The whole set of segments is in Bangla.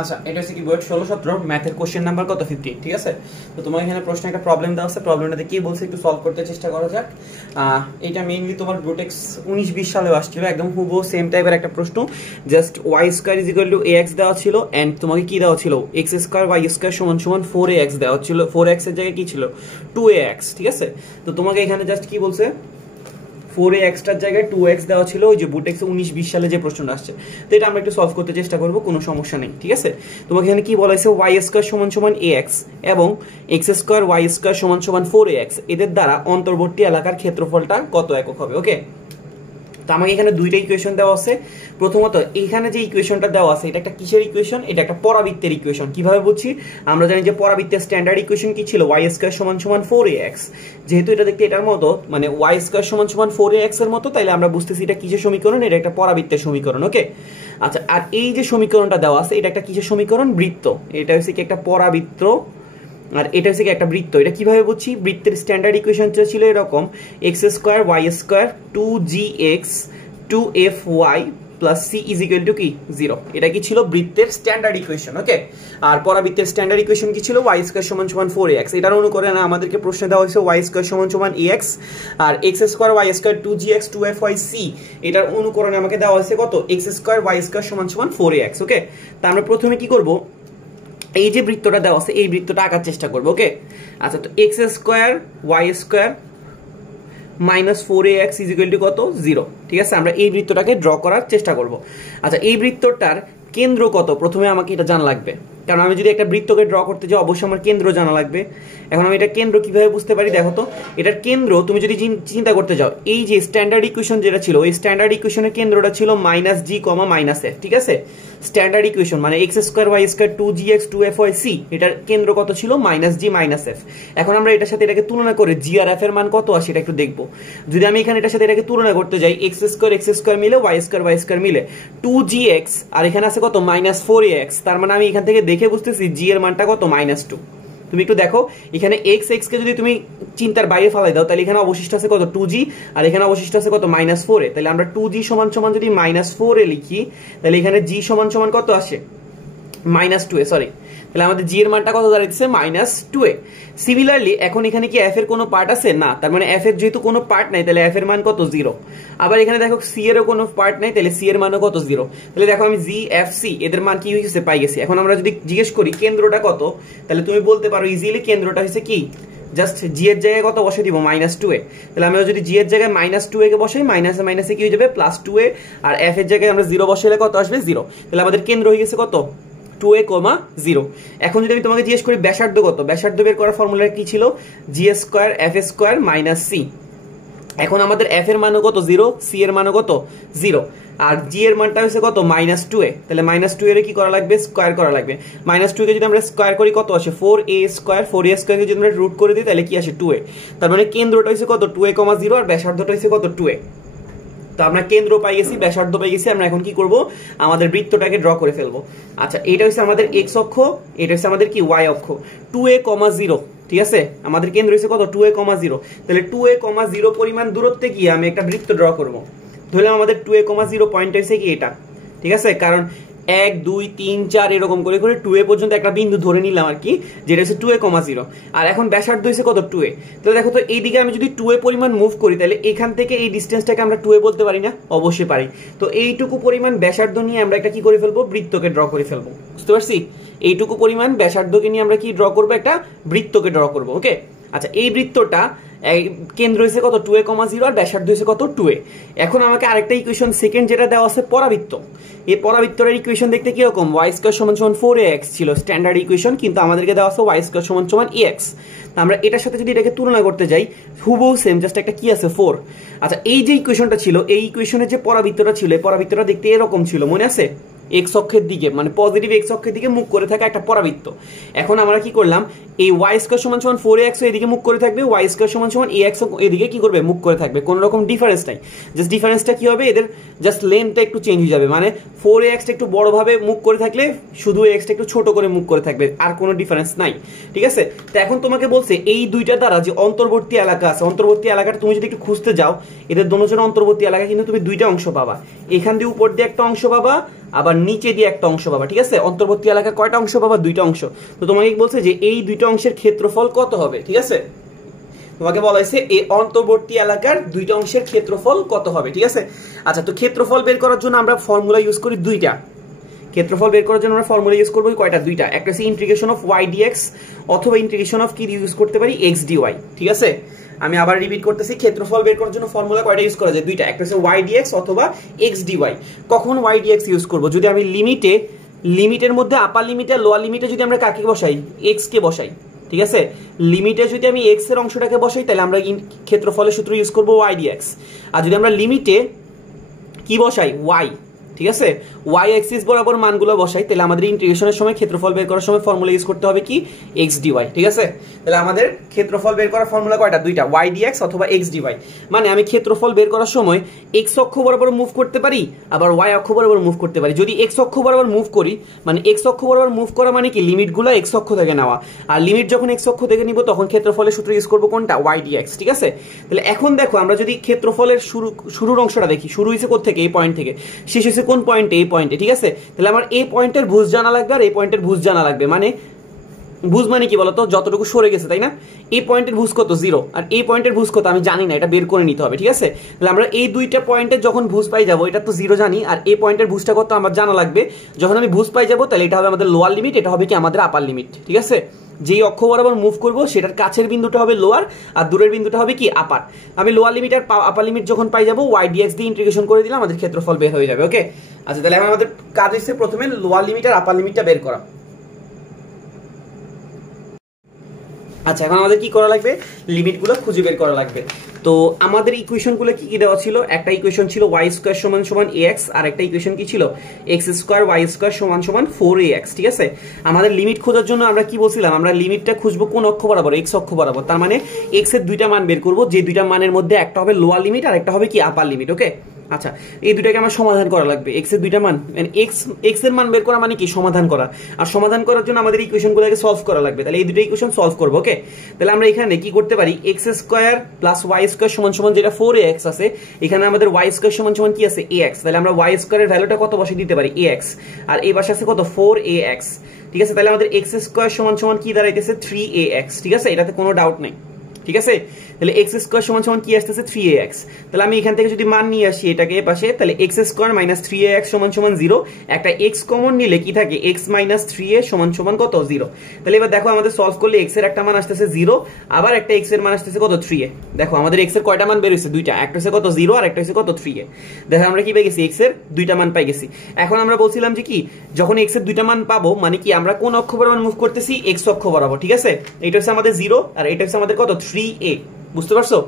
আচ্ছা এটা হচ্ছে কি বোর্ড 16-17 ম্যাথের কোশ্চেন নাম্বার কত 15 ঠিক আছে। তো তোমার এখানে প্রশ্নে একটা প্রবলেম দেওয়া আছে, প্রবলেমটাতে কি বলছে একটু সলভ করতে চেষ্টা করা যাক। এটা মেইনলি তোমার ব্রুটেক্স 19-20 সালে আসছিল, একদম হুবহু সেম টাইপের একটা প্রশ্ন। Just y square is equal to ax দেওয়া ছিল এন্ড তোমাকে কি দেওয়া ছিল x স্কয়ার y স্কয়ার সমান সমান 4ax দেওয়া ছিল। 4x এর জায়গায় কি ছিল 2ax ঠিক আছে। তো তোমাকে এখানে জাস্ট কি বলছে 4ax টার জায়গায় 2x দেওয়া ছিল, ওই যে বুটেক্স 19-20 সালে যে প্রশ্নটা আসছে। তো এটা আমরা একটু সলভ করতে চেষ্টা করব, কোনো সমস্যা নেই ঠিক আছে। তোমাকে এখানে কি বলা হয়েছে y স্কয়ার সমান সমান ax এবং x স্কয়ার y স্কয়ার সমান সমান 4ax এদের দ্বারা অন্তর্বর্তী এলাকার ক্ষেত্রফলটা কত একক হবে। ওকে, তো আমাকে এখানে দুইটা ইকুয়েশন দেওয়া আছে। প্রথমত এখানে যে ইকুয়েশনটা দেওয়া আছে এটা একটা কিসের ইকুয়েশন, এটা একটা পরাবৃত্তের ইকুয়েশন। কিভাবে বুঝছি, আমরা জানি যে পরাবৃত্তের স্ট্যান্ডার্ড ইকুয়েশন কি ছিল y স্কয়ার সমান সমান 4ax। যেহেতু এটা দেখতে এটার মতো মানে y স্কয়ার সমান সমান 4ax এর মতো, তাইলে আমরা বুঝতেছি এটা কিসের সমীকরণ, এটা একটা পরাবৃত্তের সমীকরণ। ওকে আচ্ছা, আর এই যে সমীকরণটা দেওয়া আছে এটা একটা কিসের সমীকরণ, বৃত্ত। এটা হচ্ছে কি একটা পরাবৃত্ত আর এটা হচ্ছে কি একটা বৃত্ত। এটা কিভাবে বুঝছি, বৃত্তের স্ট্যান্ডার্ড ইকুয়েশনটা ছিল এরকম x square y square 2gx 2fy plus c is equal to কি 0। এটা কি ছিল বৃত্তের স্ট্যান্ডার্ড ইকুয়েশন। ওকে, আর পরাবৃত্তের স্ট্যান্ডার্ড ইকুয়েশন কি ছিল y স্কয়ার সমান সমান 4ax। এটার অনুকরণে আমাদেরকে প্রশ্ন দেওয়া হয়েছে y স্কয়ার সমান সমান ax আর x square y square 2gx 2fy c এটার অনুকরণে আমাকে দেওয়া হয়েছে কত x স্কয়ার y স্কয়ার সমান সমান 4ax। ওকে, তা আমরা প্রথমে কি করব, এই যে বৃত্তটা দেওয়া আছে এই বৃত্তটা আঁকার চেষ্টা করবো। ওকে আচ্ছা, তো x square y square minus 4ax is equal to কত 0 ঠিক আছে। আমরা এই বৃত্তটাকে ড্র করার চেষ্টা করব। আচ্ছা, এই বৃত্তটার কেন্দ্র কত প্রথমে আমাকে এটা জানা লাগবে, কারণ আমি যদি একটা বৃত্তকে ড্র করতে যাই অবশ্যই আমার কেন্দ্র জানা লাগবে। এখন আমি এটা কেন্দ্র কিভাবে বুঝতে পারি, দেখো তো এটার কেন্দ্র তুমি যদি চিন্তা করতে যাও, এই যে স্ট্যান্ডার্ড ইকুয়েশন যেটা ছিল ওই স্ট্যান্ডার্ড ইকুয়েশনের কেন্দ্রটা ছিল মাইনাস জি কমা মাইনাস এফ ঠিক আছে। স্ট্যান্ডার্ড ইকুয়েশন মানে x square y square 2gx 2fy c এটার কেন্দ্র কত ছিল মাইনাস জি মাইনাস এফ। এখন আমরা এটার সাথে এটাকে তুলনা করে জি আর এফ এর মান কত আসে এটা একটু দেখবো। যদি আমি এখানে এটার সাথে এটাকে তুলনা করতে যাই x স্কয়ার মিলে y স্কয়ার মিলে 2gx আর এখানে আছে কত মাইনাস 4ax, তার মানে আমি এখান থেকে দেখে বুঝতেছি জি এর মানটা কত মাইনাস 2। তুমি একটু দেখো এখানে x কে যদি তুমি চিন্তার বাইরে ফেলাই দাও তাহলে এখানে অবশিষ্ট আছে কত 2g আর এখানে অবশিষ্ট আছে কত মাইনাস 4a। তাহলে আমরা 2g সমান সমান যদি মাইনাস 4a লিখি তাহলে এখানে g সমান সমান কত আসে মাইনাস 2a, সরি তাহলে আমাদের g এর মানটা কত দাঁড়াচ্ছে মাইনাস 2a। সিমিলারলি এখন এখানে কি f এর কোনো পার্ট আছে না, তার মানে f এর যেহেতু কোনো পার্ট নাই তাহলে f এর মান কত 0। আবার এখানে দেখো c এরও কোনো পার্ট নাই তাহলে c এর মানও কত 0। তাহলে দেখো আমি g f c এদের মান কি হয়েছে পাই গেছি। এখন আমরা যদি জিজ্ঞেস করি কেন্দ্রটা কত, তাহলে তুমি বলতে পারো ইজিলি কেন্দ্রটা হচ্ছে কি জাস্ট জি এর জায়গায় কত বসে দিব মাইনাস 2a। তাহলে আমরা যদি জি এর জায়গায় মাইনাস 2a কে বসাই মাইনাসে মাইনাসে কি হয়ে যাবে প্লাস 2a আর f এর জায়গায় আমরা 0 বসাইলে কত আসবে 0। তাহলে আমাদের কেন্দ্র হয়ে গেছে কত 2a, 0। এখন যদি আমি তোমাকে জিজ্ঞেস করি ব্যাসার্ধ কত, ব্যাসার্ধ বের করার ফর্মুলা কি ছিল G square F square minus C. এখন আমাদের f এর মানও কত 0, c এর মানও কত 0 আর g এর মানটা হচ্ছে কত মাইনাস 2a। তাহলে মাইনাস 2 এর কি করা লাগবে স্কয়ার করা লাগবে। মাইনাস 2 কে যদি আমরা স্কয়ার করি কত আসে 4a স্কয়ার, 4a স্কয়ার কে যদি আমরা রুট করে দিই তাহলে কি আসে 2a। তার মানে কেন্দ্রটা হচ্ছে কত 2a, 0 আর ব্যাসার্ধটা হচ্ছে কত 2a। তো আমরা কেন্দ্র পাই গেছি, ব্যাসার্ধ পাই গেছি, আমরা এখন কি করব আমাদের বৃত্তটাকে ড্র করে ফেলবো। আচ্ছা, এটা হচ্ছে আমাদের x অক্ষ, এটা হচ্ছে আমাদের কি y অক্ষ 2a, 0 ঠিক আছে। আমাদের কেন্দ্র হচ্ছে কত 2a, 0। তাহলে 2a, 0 পরিমাণ দূরত্বে গিয়ে আমি একটা বৃত্ত ড্র করব। ধরলাম আমাদের 2a, 0 পয়েন্ট হচ্ছে কি এটা ঠিক আছে, কারণ 1 2 3 4 এরকম করে করে 2a পর্যন্ত একটা বিন্দু ধরে নিলাম আর কি, যেটা হচ্ছে 2a, 0। আর এখন ব্যাসার্ধ হচ্ছে কত 2a। তাহলে দেখো তো এইদিকে আমি যদি 2a পরিমাণ মুভ করি তাহলে এখান থেকে এই ডিসটেন্সটাকে আমরা 2a বলতে পারি না, অবশ্যই পারি। তো এইটুকু পরিমাণ ব্যাসার্ধ নিয়ে আমরা একটা কি করে ফেলবো বৃত্তকে ড্র করে ফেলবো, বুঝতে পারছি। এইটুকু পরিমাণ ব্যাসার্ধকে নিয়ে আমরা কি ড্র করবো একটা বৃত্তকে ড্র করবো। ওকে আচ্ছা, এই বৃত্তটা কেন্দ্র হয়েছে কত 2a, 0 আর ব্যাসার্ধ হয়েছে কত 2a। এখন আমাকে আরেকটা ইকুয়েশন সেকেন্ড যেটা দেওয়া আছে পরাবৃত্ত, এই পরাবৃত্তের ইকুয়েশন দেখতে কি রকম y স্কয়ার সমান সমান 4ax ছিল স্ট্যান্ডার্ড ইকুয়েশন, কিন্তু আমাদেরকে দেওয়া আছে y স্কয়ার সমান সমান ax। আমরা এটার সাথে যদি এটাকে তুলনা করতে যাই হুবহু সেম, জাস্ট একটা কি আছে 4। আচ্ছা, এই যে ইকুয়েশনটা ছিল এই ইকুয়েশনের যে পরাবৃত্তটা ছিল এই পরাবৃত্তটা দেখতে এরকম ছিল, মনে আছে x অক্ষের দিকে মানে পজিটিভ x অক্ষের দিকে মুখ করে থাকা একটা পরাবৃত্ত। এখন আমরা কি করলাম এই y স্কয়ার সমান সমান 4ax এদিকে মুখ করে থাকবে, y স্কয়ার সমান সমান ax এদিকে কি করবে মুখ করে থাকবে, কোনো রকম ডিফারেন্স নাই। জাস্ট ডিফারেন্সটা কি হবে এদের জাস্ট লেন্থটা একটু চেঞ্জ হয়ে যাবে, মানে 4ax টা একটু বড় ভাবে মুখ করে থাকলে শুধু x টা একটু ছোট করে মুখ করে থাকবে, আর কোনো ডিফারেন্স নাই ঠিক আছে। তো এখন তোমাকে বলছে এই দুইটা দ্বারা যে অন্তর্বর্তী এলাকা আছে অন্তর্বর্তী এলাকাটা তুমি যদি একটু খুঁজতে যাও এদের দুজনের অন্তর্বর্তী এলাকা কিন্তু তুমি দুইটা অংশ পাবা, এখান দিয়ে উপর দিয়ে একটা অংশ পাবা আবার নিচে দিয়ে একটা অংশ পাবা, ঠিক আছে? অন্তর্বর্তী এলাকার কয়টা অংশ পাবা? দুইটা অংশ। তো তোমাকে বলছে যে এই দুইটা অংশের ক্ষেত্রফল কত হবে, ঠিক আছে? তোমাকে বলা হয়েছে এই অন্তর্বর্তী এলাকার দুইটা অংশের ক্ষেত্রফল কত হবে, ঠিক আছে? আচ্ছা, তো ক্ষেত্রফল বের করার জন্য আমরা ফর্মুলা ইউজ করি দুইটা। ক্ষেত্রফল বের করার জন্য আমরা ফর্মুলা ইউজ করব কয়টা? দুইটা। একটা হচ্ছে ইন্টিগ্রেশন অফ y dx অথবা ইন্টিগ্রেশন অফ কি ইউজ করতে পারি? x dy, ঠিক আছে? আমি আবার রিপিট করতেছি, ক্ষেত্রফল বের করার জন্য ফর্মুলা কয়টা ইউজ করা যায়? দুইটা। একটা হচ্ছে y dx অথবা x dy। কখন y dx ইউজ করব? যদি আমি লিমিটের মধ্যে আপার লিমিট আর লোয়ার লিমিটে যদি আমরা কাকে বসাই? x কে বসাই, ঠিক আছে? লিমিটে যদি আমি x এর অংশটাকে বসাই তাহলে আমরা ক্ষেত্রফলের সূত্র ইউজ করব y dx। আর যদি আমরা লিমিটে কি বসাই? y, ঠিক আছে? y অ্যাক্সিস বরাবর মানগুলো বসাই তাহলে আমাদের ইন্টিগ্রেশনের সময় ক্ষেত্রফল বের করার সময় ফর্মুলা ইউজ করতে হবে কি? x dy, ঠিক আছে? তাহলে আমাদের ক্ষেত্রফল বের করার ফর্মুলা কয়টা? দুইটা, y dx অথবা x dy। মানে আমি ক্ষেত্রফল বের করার সময় x অক্ষ বরাবর মুভ করতে পারি, আবার y অক্ষ বরাবর মুভ করতে পারি। যদি x অক্ষ বরাবর মুভ করি, মানে x অক্ষ বরাবর মুভ করা মানে কি? লিমিটগুলো x অক্ষ থেকে নেওয়া। আর লিমিট যখন x অক্ষ থেকে নিব তখন ক্ষেত্রফলের সূত্র ইউজ করব কোনটা? y dx, ঠিক আছে? তাহলে এখন দেখো আমরা যদি ক্ষেত্রফলের শুরুর অংশটা দেখি, শুরু হইছে কোথা থেকে? এই পয়েন্ট থেকে। শেষ হইছে কোন পয়েন্টে? এই পয়েন্টে, ঠিক আছে? তাহলে আমার এই পয়েন্টের ভুজ জানা লাগবে আর এই পয়েন্টের ভুজ জানা লাগবে। মানে ভুজ মানে কি বলতো? যতটুকু সরে গেছে, তাই না? এই পয়েন্টের ভুজ কত? 0। আর এই পয়েন্টের ভুজ কত আমি জানি না, এটা বের করে নিতে হবে, ঠিক আছে? তাহলে আমরা এই দুইটা পয়েন্টের যখন ভুজ পাই যাব, এটা তো 0 জানি, আর এই পয়েন্টের ভুজটা কত আমার জানা লাগবে। যখন আমি ভুজ পাই যাব তাহলে এটা হবে আমাদের লোয়ার লিমিট, এটা হবে কি আমাদের আপার লিমিট, ঠিক আছে? যেই অক্ষ বরাবর মুভ করব সেটার কাছের বিন্দুটা হবে লোয়ার আর দূরের বিন্দুটা হবে কি? আপার। আমি লোয়ার লিমিট আর আপার লিমিট যখন পাই যাব y dx দিয়ে ইন্টিগ্রেশন করে দিলাম, আমাদের ক্ষেত্রফল বের হয়ে যাবে। ওকে, আচ্ছা, তাহলে আমাদের কাজ হচ্ছে প্রথমে লোয়ার লিমিট আর আপার লিমিটটা বের করা। আচ্ছা, এখন আমাদের কি করা লাগবে? লিমিটগুলো খুঁজে বের করা লাগবে। তো আমাদের ইকুয়েশনগুলো কি কি দেওয়া ছিল? একটা ইকুয়েশন ছিল y স্কয়ার সমান সমান ax, আর একটা ইকুয়েশন কি ছিল? x স্কয়ার y স্কয়ার সমান সমান 4ax, ঠিক আছে? আমাদের লিমিট খোঁজার জন্য আমরা কি বলছিলাম? আমরা লিমিটটা খুঁজবো কোন অক্ষ বরাবর? x অক্ষ বরাবর। তার মানে x এর দুইটা মান বের করব, যে দুইটা মানের মধ্যে একটা হবে লোয়ার লিমিট আর একটা হবে কি? আপার লিমিট। ওকে, আচ্ছা, এই দুটাকে আমার সমাধান করা লাগবে। x এর দুইটা মান, x এর মান বের করা মানে কি? সমাধান করা। আর সমাধান করার জন্য আমাদের ইকুয়েশনগুলোকে সলভ করা লাগবে। তাহলে এই দুটো ইকুয়েশন সলভ করব। ওকে, তাহলে আমরা এখানে কি করতে পারি? x square plus y square সমান সমান যেটা 4ax আছে, এখানে আমাদের y স্কয়ার সমান সমান কি আছে? ax। তাহলে আমরা y স্কয়ারের ভ্যালুটা কত বসিয়ে দিতে পারি? ax। আর এই পাশে আছে কত? 4ax, ঠিক আছে? তাহলে আমাদের x স্কয়ার সমান সমান কি দাঁড়াইতেছে? 3ax, ঠিক আছে? এটাতে কোনো ডাউট নেই, ঠিক আছে? তাহলে x স্কয়ার সমান সমান কি আসতেছে? 3ax। তাহলে আমি এখান থেকে যদি মান নিয়ে আসি এটাকে এই পাশে, তাহলে x স্কয়ার মাইনাস 3ax সমান সমান 0। একটা x কমন নিলে কি থাকে? x মাইনাস 3a সমান সমান কত? 0। তাহলে এবার দেখো আমাদের সলভ করলে x এর একটা মান আসতেছে 0, আবার একটা x এর মান আসতেছে কত? 3a। দেখো আমাদের x এর কয়টা মান বের হইছে? দুইটা। একটা হচ্ছে কত? 0 আর একটা হচ্ছে কত? 3a। দেখো আমরা কি পেয়ে গেছি? x এর দুইটা মান পাই গেছি। এখন আমরা বলছিলাম যে কি, যখন x এর দুইটা মান পাবো মানে কি আমরা কোন অক্ষ বরাবর মুভ করতেছি? x অক্ষ বরাবর, ঠিক আছে? এটা হচ্ছে আমাদের 0 আর এটা হচ্ছে আমাদের কত? 3a। বুঝতে পারছো?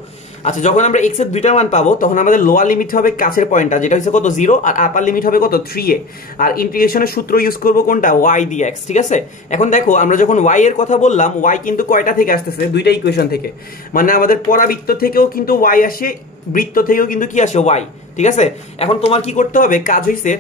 আচ্ছা, যখন আমরা x এর দুইটা মান পাবো তখন আমাদের লোয়ার লিমিট হবে কাছের পয়েন্টটা, যেটা হচ্ছে কত? 0, আর আপার লিমিট হবে কত? 3a। আর ইন্টিগ্রেশনের সূত্র ইউজ করব কোনটা? y dx, ঠিক আছে? এখন দেখো আমরা যখন y এর কথা বললাম, y কিন্তু কয়টা থেকে আসতেছে? দুইটা ইকুয়েশন থেকে। মানে আমাদের পরাবৃত্ত থেকেও কিন্তু y আসে, বৃত্ত থেকেও কিন্তু কি আসে? y, ঠিক আছে? এখন তোমার কি করতে হবে? কাজ হইছে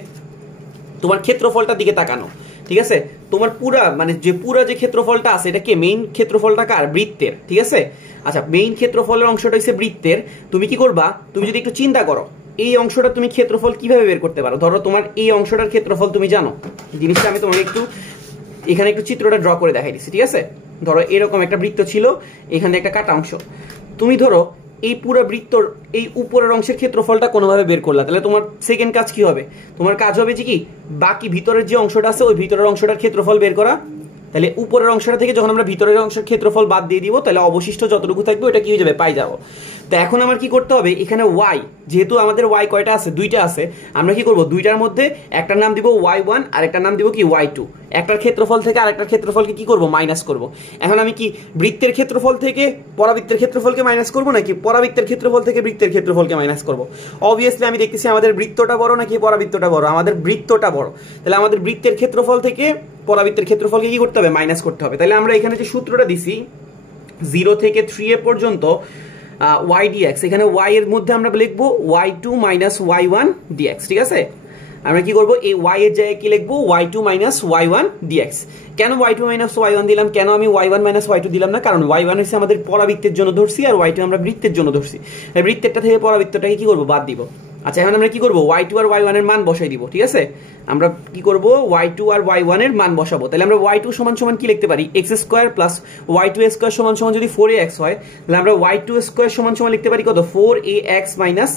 তোমার ক্ষেত্রফলটার দিকে তাকানো, ঠিক আছে? তোমার পুরা মানে পুরা যে ক্ষেত্রফলটা আছে এটা কি? মেইন ক্ষেত্রফলটা কার? বৃত্তের, ঠিক আছে? আচ্ছা, মেইন ক্ষেত্রফলের অংশটা হচ্ছে বৃত্তের। তুমি কি করবা? তুমি যদি একটু চিন্তা করো এই অংশটা তুমি ক্ষেত্রফল কিভাবে বের করতে পারো? ধরো তোমার এই অংশটার ক্ষেত্রফল তুমি জানো, জিনিসটা আমি তোমাকে একটু এখানে একটু চিত্রটা ড্র করে দেখাই দিচ্ছি, ঠিক আছে? ধরো এরকম একটা বৃত্ত ছিল, এখানে একটা কাটা অংশ। তুমি ধরো এই পুরো বৃত্তর এই উপরের অংশের ক্ষেত্রফলটা কোনোভাবে বের করলা, তাহলে তোমার সেকেন্ড কাজ কি হবে? তোমার কাজ হবে যে কি, বাকি ভিতরের যে অংশটা আছে ওই ভিতরের অংশটার ক্ষেত্রফল বের করা। তাহলে উপরের অংশটা থেকে যখন আমরা ভিতরের অংশের ক্ষেত্রফল বাদ দিয়ে দিব তাহলে অবশিষ্ট যতটুকু থাকবে ওটা কি হয়ে যাবে? পাই যাবো। তো এখন আমার কি করতে হবে? এখানে y, যেহেতু আমাদের y কয়টা আছে? দুইটা আছে। আমরা কি করব? দুইটার মধ্যে একটার নাম দিব y1 আর একটার নাম দিব কি? y2। একটার ক্ষেত্রফল থেকে আরেকটার ক্ষেত্রফলকে কি করব? মাইনাস করব। এখন আমি কি বৃত্তের ক্ষেত্রফল থেকে পরাবৃত্তের ক্ষেত্রফলকে মাইনাস করব নাকি পরাবৃত্তের ক্ষেত্রফল থেকে বৃত্তের ক্ষেত্রফলকে মাইনাস করব? অবভিয়াসলি আমি দেখতেছি আমাদের বৃত্তটা বড় নাকি পরাবৃত্তটা বড়? আমাদের বৃত্তটা বড়। তাহলে আমাদের বৃত্তের ক্ষেত্রফল থেকে পরাবৃত্তের ক্ষেত্রফলকে কি করতে হবে? মাইনাস করতে হবে। তাহলে আমরা এখানে যে সূত্রটা দিছি 0 থেকে 3a পর্যন্ত y dx, এখানে y এর মধ্যে আমরা লিখবো y2 মাইনাস y1 dx, ঠিক আছে? আমরা কি করব? এই y এর জায়গায় কি লিখবো? y2 minus y1 dx। কেন y2 মাইনাস y1 দিলাম? কেন আমি y1 মাইনাস y2 দিলাম না? কারণ y1 হচ্ছে আমাদের পরাবৃত্তের জন্য ধরছি আর y2 আমরা বৃত্তের জন্য ধরছি। বৃত্তেরটা থেকে পরাবৃত্তটাকে কি করব? বাদ দিব। আচ্ছা এখন আমরা কি করব y2 আর y1 এর মান বসাই দিব ঠিক আছে আমরা কি করব y2 আর y1 এর মান বসাবো তাহলে আমরা y2 সমান সমান কি লিখতে পারি x square plus y2 square সমান সমান যদি 4ax হয় তাহলে আমরা y2 স্কয়ার সমান সমান লিখতে পারি কত 4ax মাইনাস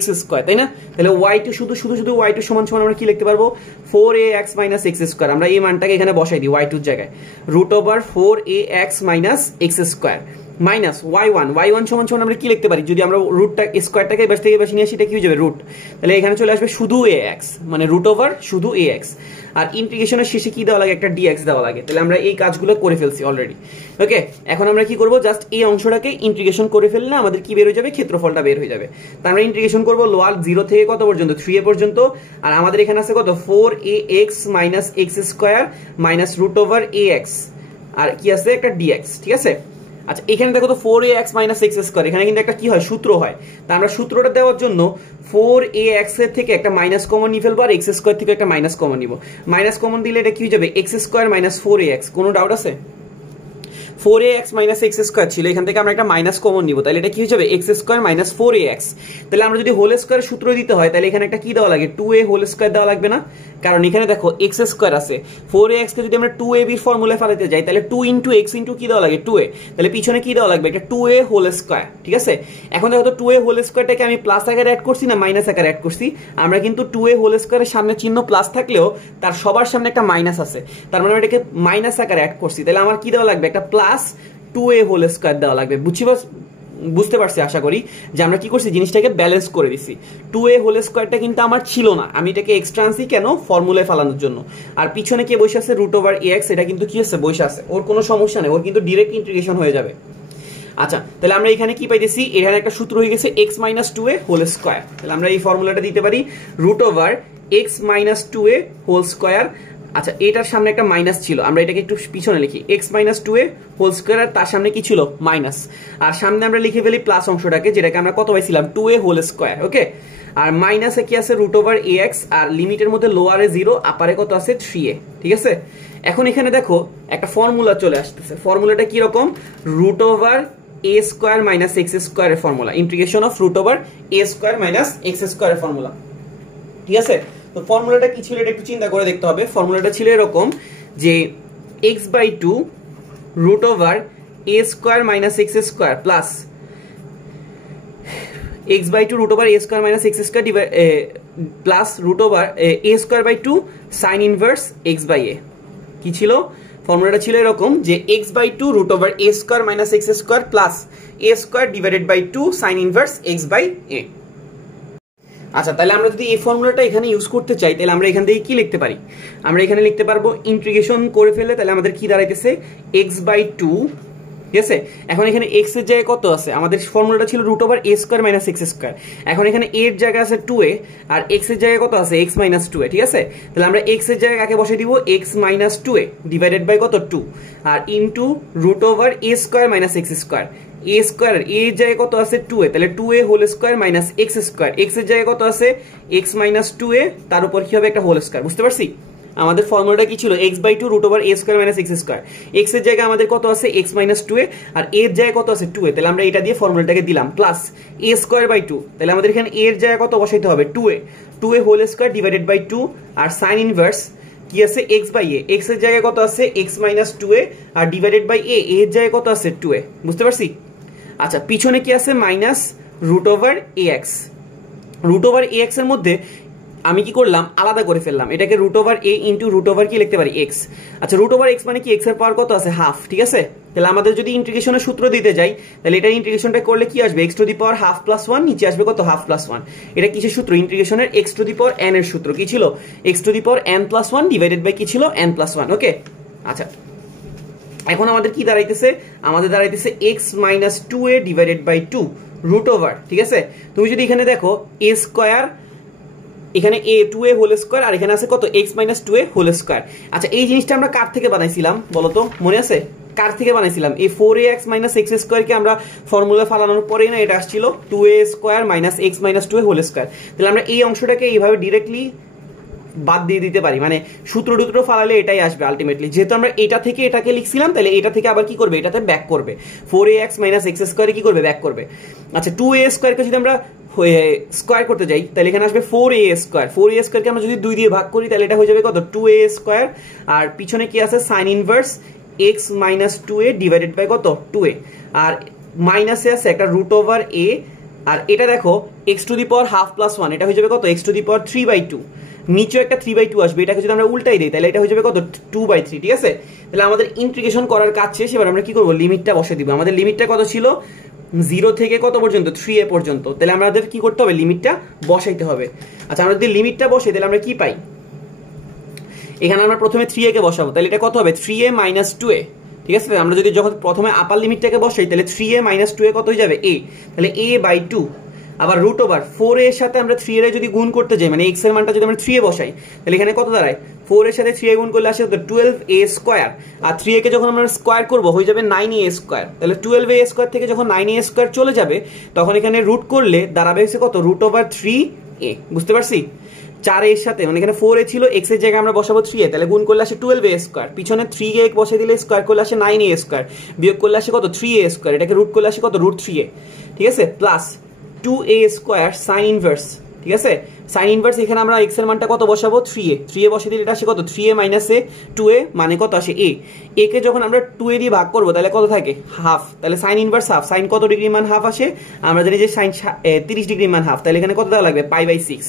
x স্কয়ার তাই না তাহলে y2 শুধু y2 সমান সমান আমরা কি লিখতে পারবো 4ax মাইনাস x স্কয়ার আমরা এই মানটাকে এখানে বসাই দিই y2 এর জায়গায় √4ax minus x square minus y1 সমান সমান আমরা কি লিখতে পারি যদি আমরা রুটটা স্কয়ারটাকে এই পাশ থেকে এই পাশে নিয়ে আসি এটা কি হয়ে যাবে রুট তাহলে এখানে চলে আসবে শুধু ax মানে শুধু ax আর ইন্টিগ্রেশনের শেষে কি দেওয়া লাগে একটা dx দেওয়া লাগে তাহলে আমরা এই কাজগুলো করে ফেলছি অলরেডি ওকে এখন আমরা কি করব জাস্ট এই অংশটাকে ইন্টিগ্রেশন করে ফেললে আমাদের কি বের হয়ে যাবে ক্ষেত্রফলটা বের হয়ে যাবে তাহলে আমরা ইন্টিগ্রেশন করব লোয়ার 0 থেকে কত পর্যন্ত 3a পর্যন্ত আর আমাদের এখানে আছে কত 4ax minus x square minus √ax আর কি আছে একটা dx ঠিক আছে আচ্ছা এখানে দেখো তো 4ax x স্কয়ার এখানে কিন্তু একটা কি হয় সূত্র হয় তা আমরা সূত্রটা দেওয়ার জন্য 4ax এর থেকে একটা মাইনাস কমন নিয়ে ফেলবো আর x স্কয়ার থেকে একটা মাইনাস কমন নিব মাইনাস কমন দিলে এটা কি হয়ে যাবে x স্কয়ার 4ax কোনো ডাউট আছে 4ax x স্কয়ার ছিল এখান থেকে আমরা একটা মাইনাস কমন নিব তাহলে এটা কি হয়ে যাবে x স্কয়ার 4ax তাহলে আমরা যদি হোল স্কয়ার সূত্র দিতে হয় তাহলে এখানে একটা কি দেওয়া লাগে 2a হোল স্কয়ার দেওয়া লাগবে না কারণ এখানে দেখো x স্কয়ার আছে 4ax কে যদি আমরা 2ab এর ফর্মুলায় ফেলাতে যাই তাহলে 2 x কি দেওয়া লাগে 2a তাহলে পিছনে কি দেওয়া লাগবে এটা 2a হোল স্কয়ার ঠিক আছে এখন দেখো তো 2a হোল স্কয়ারটাকে আমি প্লাস আকারে অ্যাড করছি না মাইনাস আকারে অ্যাড করছি আমরা কিন্তু 2a হোল স্কয়ারের সামনে চিহ্ন প্লাস থাকলেও তার সবার সামনে একটা মাইনাস আছে তার মানে এটাকে মাইনাস আকারে অ্যাড করছি তাহলে আমার কি দেওয়া লাগবে একটা প্লাস 2a হোল স্কয়ার দেওয়া লাগবে বুঝতে পারছি আশা করি যে আমরা কি করছি জিনিসটাকে ব্যালেন্স করে দিছি 2a হোল স্কয়ারটা কিন্তু আমার ছিল না আমি এটাকে এক্সট্রা আনছি কেন ফর্মুলায় ফেলানোর জন্য আর পিছনে কে বসে আছে √ax এটা কিন্তু কি আছে বসে আছে ওর কোনো সমস্যা নেই ওর কিন্তু ডাইরেক্ট ইন্টিগ্রেশন হয়ে যাবে আচ্ছা তাহলে আমরা এখানে কি পাইতেছি এখানে একটা সূত্র হয়ে গেছে x 2a হোল স্কয়ার তাহলে আমরা এই ফর্মুলাটা দিতে পারি √x 2a হোল স্কয়ার আচ্ছা এটার সামনে একটা মাইনাস ছিল আমরা এটাকে একটু পিছনে লিখি x 2a হোল স্কয়ার আর তার সামনে কি ছিল মাইনাস আর সামনে আমরা লিখে ফেলি প্লাস অংশটাকে যেটাকে আমরা কত পাইছিলাম 2a হোল স্কয়ার ওকে আর মাইনাসে কি আছে √ax আর লিমিটের মধ্যে লোয়ারে 0 আপারে কত আছে 3a ঠিক আছে এখন এখানে দেখো একটা ফর্মুলা চলে আসতেছে ফর্মুলাটা কি রকম √a স্কয়ার x স্কয়ার এর formula integration of √a square x square এর ফর্মুলা ঠিক আছে তো ফর্মুলাটা কি ছিল এটা একটু চিন্তা করে দেখতে হবে ফর্মুলাটা ছিল এরকম যে x/2 √a square x square plus x/2 √a square x square plus √a square sin inverse x/a কি ছিল ফর্মুলাটা ছিল এরকম যে x/2 √a square x square plus a square divided by 2 sin inverse x/a আচ্ছা তাহলে আমরা যদি এই ফর্মুলাটা এখানে ইউজ করতে চাই তাহলে আমরা এখান থেকে কি লিখতে পারি আমরা এখানে লিখতে পারবো ইন্টিগ্রেশন করে ফেললে তাহলে আমাদের কি দাঁড়াইতেছে x/2 ঠিক আছে এখন এখানে x এর জায়গায় কত আছে আমাদের ফর্মুলাটা ছিল √a স্কয়ার x স্কয়ার এখন এখানে a এর জায়গায় আছে 2a আর x এর জায়গায় কত আছে x 2a ঠিক আছে তাহলে আমরা x এর জায়গায় কাকে বসাই দিব x 2a ডিভাইডেড বাই কত 2 আর into √a square x square a square a এর জায়গায় কত আছে 2a তাহলে 2a whole square x square x এর জায়গায় কত আছে x 2a তার উপর কি হবে একটা হোল স্কয়ার বুঝতে পারছি আমাদের ফর্মুলাটা কি ছিল x/2 √a square x square x এর জায়গায় আমাদের কত আছে x 2a আর a এর জায়গায় কত আছে 2a তাহলে আমরা এটা দিয়ে ফর্মুলাটাকে দিলাম প্লাস a স্কয়ার বাই 2 তাহলে আমাদের এখানে a এর জায়গায় কত বসাইতে হবে 2a whole square divided by 2 আর sin ইনভার্স কি আছে x/a x এর জায়গায় কত আছে x 2a আর ডিভাইডেড বাই a এর জায়গায় কত আছে 2a বুঝতে পারছি আচ্ছা পিছনে কি আছে মাইনাস √ax এর মধ্যে আমি কি করলাম আলাদা করে ফেললাম এটাকে √a ইনটু √, কি লিখতে পারি x আচ্ছা √x মানে কি x এর পাওয়ার কত আছে হাফ ঠিক আছে তাহলে আমাদের যদি ইন্টিগ্রেশনের সূত্র দিতে যাই তাহলে এটা ইন্টিগ্রেশনটা করলে কি আসবে x to the power half plus 1 নিচে আসবে কত হাফ প্লাস 1 এটা কিসের সূত্র ইন্টিগ্রেশনের x to the power n এর সূত্র কি ছিল x to the power n plus 1 divided by কি ছিল n প্লাস 1 ওকে আচ্ছা এখন আমাদের কি দাঁড়াইতেছে আমাদের দাঁড়াইতেছে x 2a ডিভাইডেড বাই 2 √, ঠিক আছে তুমি যদি এখানে দেখো a স্কয়ার এখানে a 2a হোল স্কয়ার আর এখানে আছে কত x 2a হোল স্কয়ার আচ্ছা এই জিনিসটা আমরা কার থেকে বানাইছিলাম বলো তো মনে আছে কার থেকে বানাইছিলাম এই 4ax x স্কয়ার কে আমরা ফর্মুলা ফালানোর পরেই না এটা আসছিল 2a square x 2a whole square তাহলে আমরা এই অংশটাকে এইভাবে डायरेक्टली বাদ দিয়ে দিতে পারি, মানে সূত্র টুত্র ফালালে এটাই আসবে আলটিমেটলি। যেহেতু আমরা এটা থেকে এটাকে লিখছিলাম, তাহলে এটা থেকে আবার কি করবে, এটাতে ব্যাক করবে, 4ax - x স্কয়ারে কি করবে, ব্যাক করবে। আচ্ছা 2a স্কয়ারকে যদি আমরা স্কয়ার করতে যাই তাহলে এখানে আসবে 4a স্কয়ার। 4a স্কয়ারকে আমরা যদি 2 দিয়ে ভাগ করি তাহলে এটা হয়ে যাবে কত, 2a স্কয়ার। আর পিছনে কি আছে, sine inverse x - 2a divided by কত, 2a। আর মাইনাসে আছে একটা রুট ওভার a, আর এটা দেখো x to the power half plus 1, এটা হয়ে যাবে কত, x টু দি পাওয়ার 3/2। নিচেও একটা 3/2 আসবে, এটাকে যদি আমরা উল্টাই দিই তাহলে এটা হয়ে যাবে কত, 2/3। ঠিক আছে, তাহলে আমাদের ইন্টিগ্রেশন করার কাজ শেষ। এবার আমরা কি করব, লিমিটটা বসে দিব। আমাদের লিমিটটা কত ছিল, 0 থেকে কত পর্যন্ত, 3a পর্যন্ত। তাহলে আমাদের কি করতে হবে, লিমিটটা বসাইতে হবে। আচ্ছা আমরা যদি লিমিটটা বসাই তাহলে আমরা কি পাই, এখানে আমরা প্রথমে 3a কে বসাবো, তাহলে এটা কত হবে, 3a - 2a। ঠিক আছে, আমরা যদি যখন প্রথমে আপার লিমিটটাকে বসাই তাহলে 3a - 2a কত হয়ে যাবে, a। তাহলে a/2 আবার রুট ওভার 4a এর সাথে আমরা 3a এর যদি গুণ করতে যাই, মানে x এর মানটা যদি আমরা 3a বসাই তাহলে এখানে কত দাঁড়ায়, 4 এর সাথে 3a গুণ করলে আসে 12a স্কয়ার। আর 3a কে যখন আমরা স্কয়ার করব হয়ে যাবে 9a স্কয়ার। তাহলে 12a স্কয়ার থেকে যখন 9a স্কয়ার চলে যাবে তখন এখানে রুট করলে দাঁড়াবে হচ্ছে কত, রুট ওভার 3a। বুঝতে পারছি, 4a এর সাথে মানে এখানে 4a ছিল, x এর জায়গায় আমরা বসাবো 3a, তাহলে গুণ করলে আসে 12a স্কয়ার। পিছনে 3a বসিয়ে দিলে স্কয়ার করলে আসে 9a স্কয়ার, বিয়োগ করলে আসে কত, 3a স্কয়ার। এটাকে রুট করলে আসে কত, রুট 3a। ঠিক আছে, plus 2a square sine inverse. ঠিক আছে, সাইন ইনভার্স এখানে আমরা x এর মানটা কত বসাবো, 3a বসিয়ে দিলে এটা আসে কত, 3a - a 2a মানে কত আসে a। a কে যখন আমরা 2a দিয়ে ভাগ করব তাহলে কত থাকে, হাফ। তাহলে সাইন ইনভার্স হাফ, সাইন কত ডিগ্রি মান হাফ আসে, আমরা জানি যে সাইন 30 ডিগ্রি মান হাফ। তাহলে এখানে কত দেওয়া লাগবে, π/6।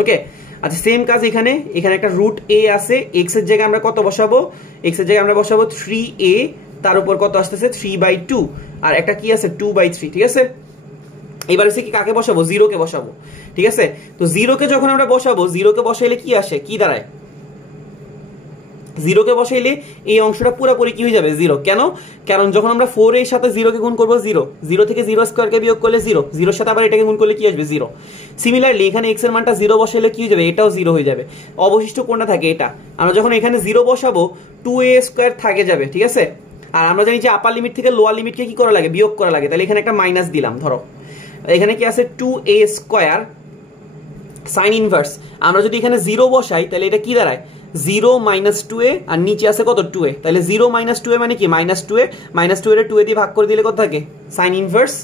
ওকে, আচ্ছা সেম কাজ এখানে একটা রুট a আছে, x এর জায়গায় আমরা কত বসাবো, x এর জায়গায় আমরা বসাবো 3a, তার উপর কত আসতেছে 3/2, আর একটা কি আছে 2/3। ঠিক আছে, এবার হচ্ছে কি কাকে বসাবো, 0 কে বসাবো। ঠিক আছে, তো 0 কে যখন আমরা বসাবো, 0 কে বসাইলে কি আসে, কি দাঁড়ায়, 0 কে বসাইলে এই অংশটা পুরোপুরি কি হয়ে যাবে, 0। কেন, কারণ যখন আমরা 4 এর সাথে 0 কে গুণ করব 0, 0 থেকে 0 স্কয়ার কে বিয়োগ করলে 0, 0 এর সাথে আবার এটাকে গুণ করলে কি আসবে, 0। সিমিলারলি এখানে x এর মানটা 0 বসাইলে কি হয়ে যাবে, এটাও 0 হয়ে যাবে। অবশিষ্ট কোনটা থাকে, এটা। আমরা যখন এখানে 0 বসাবো 2a স্কয়ার থাকে যাবে। ঠিক আছে, আর আমরা জানি যে আপার লিমিট থেকে লোয়ার লিমিটকে কি করা লাগে, বিয়োগ করা লাগে। তাহলে এখানে একটা মাইনাস দিলাম, ধরো এখানে কি আছে 2a স্কয়ার সাইন ইনভার্স। আমরা যদি এখানে 0 বসাই তাহলে এটা কি দাঁড়ায়, 0 - 2a, আর নিচে আছে কত, 2a। তাহলে 0 - 2a মানে কি, -2a, -2a এর 2a দিয়ে ভাগ করে দিলে কত থাকে, সাইন ইনভার্স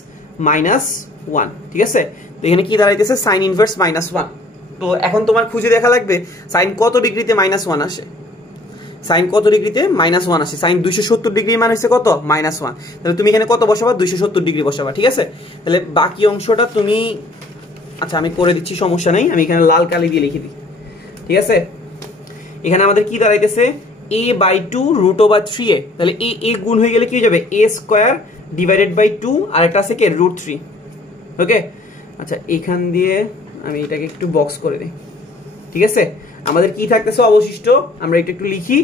-1। ঠিক আছে, তো এখানে কি দাঁড়াইতেছে, সাইন ইনভার্স -1। তো এখন তোমার খুঁজে দেখা লাগবে সাইন কত ডিগ্রিতে -1 আসে, সাইন কত ডিগ্রিতে -1 আসে। সাইন 270 ডিগ্রি মান হচ্ছে কত, -1। তাহলে তুমি এখানে কত বসাবা, 270 ডিগ্রি বসাবা। ঠিক আছে, তাহলে বাকি অংশটা তুমি, আচ্ছা আমি করে দিচ্ছি, সমস্যা নেই, আমি এখানে লাল কালি দিয়ে লিখে দিই। ঠিক আছে, এখানে আমাদের কি দাঁড়াইতেছে, a/2 রুট ওভার 3a। তাহলে a গুণ হয়ে গেলে কি হয়ে যাবে, a স্কয়ার ডিভাইডেড বাই 2, আর একটা আছে কি, রুট 3। ওকে, আচ্ছা এখান দিয়ে আমি এটাকে একটু বক্স করে দিই। ঠিক আছে, আমাদের কি থাকতেছে অবশিষ্ট, আমরা একটু লিখি,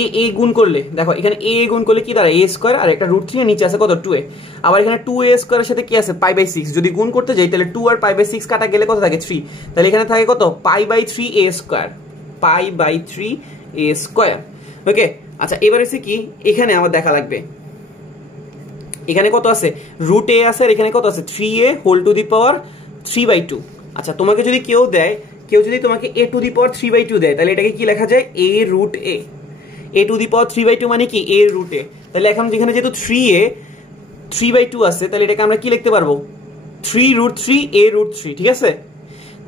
a গুণ করলে দেখো এখানে a গুণ করলে কি দাঁড়ায়, a স্কয়ার আর একটা রুট 3, নিচে আছে কত, 2a। আবার এখানে 2a স্কয়ারের সাথে কি আছে, π/6। যদি গুণ করতে যাই তাহলে 2 আর π/6 কাটা গেলে কত থাকে, 3। তাহলে এখানে থাকে কত, π/3a স্কয়ার, π/3a স্কয়ার। ওকে, আচ্ছা এবার এসে কি, এখানে আমার দেখা লাগবে, এখানে কত আছে, রুট a আছে, আর এখানে কত আছে, 3a whole to the power 3/2। আচ্ছা তোমাকে যদি কেউ যদি তোমাকে a টু দি পাওয়ার 3/2 দেয় তাহলে এটাকে কি লেখা যায়, a root a। a to the power 3/2 মানে কি, a রুট a। তাহলে এখন যেখানে যেহেতু 3a 3/2 আছে, তাহলে এটাকে আমরা কি লিখতে পারবো, 3√3 a রুট 3। ঠিক আছে,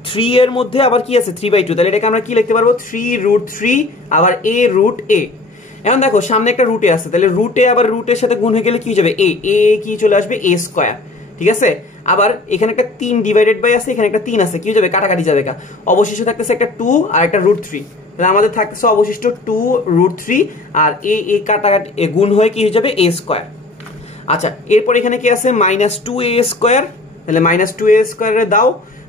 3 এর মধ্যে আবার কি আছে, 3/2, তাহলে এটাকে আমরা কি লিখতে পারবো, 3√3 আবার a রুট a। এখন দেখো সামনে একটা রুট a আছে, তাহলে রুট a আবার রুট এর সাথে গুণ হয়ে গেলে কি হয়ে যাবে, a কি চলে আসবে, a স্কয়ার। ঠিক আছে, আবার এখানে একটা 3 ডিভাইডেড বাই আছে, এখানে একটা 3 আছে, কি হয়ে যাবে, কাটাকাটি যাবে, অবশিষ্ট থাকতেছে একটা 2 আর একটা রুট 3। তাহলে আমাদের থাকতেছে অবশিষ্ট 2√3, আর a কাটাকাটি গুণ হয়ে কি হয়ে যাবে, a স্কয়ার। আচ্ছা এরপর এখানে কি আছে, -2a স্কয়ার। তাহলে -2a স্কয়ারে দাও,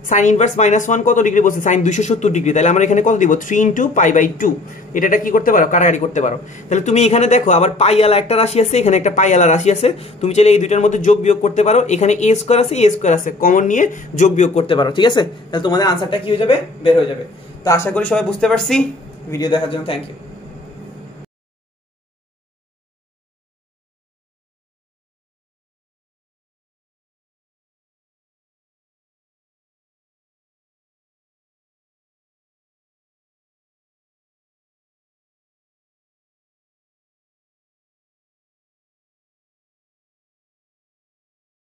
সাইন ইনভার্স -1 কত ডিগ্রি বলছে, সাইন 270 ডিগ্রি। তাহলে আমরা এখানে কত দিব, 3 × π/2। এটা কি করতে পারো, কাটাকাটি করতে পারো। তাহলে তুমি এখানে দেখো আবার পাইয়ালা একটা রাশি আছে, এখানে একটা পাইয়ালা রাশি আছে, তুমি চাইলে এই দুইটার মধ্যে যোগ বিয়োগ করতে পারো। এখানে a স্কয়ার আছে, a স্কয়ার আছে, কমন নিয়ে যোগ বিয়োগ করতে পারো। ঠিক আছে, তাহলে তোমাদের আনসারটা কি হয়ে যাবে, বের হয়ে যাবে। তো আশা করি সবাই বুঝতে পারছি। ভিডিও দেখার জন্য থ্যাংক ইউ।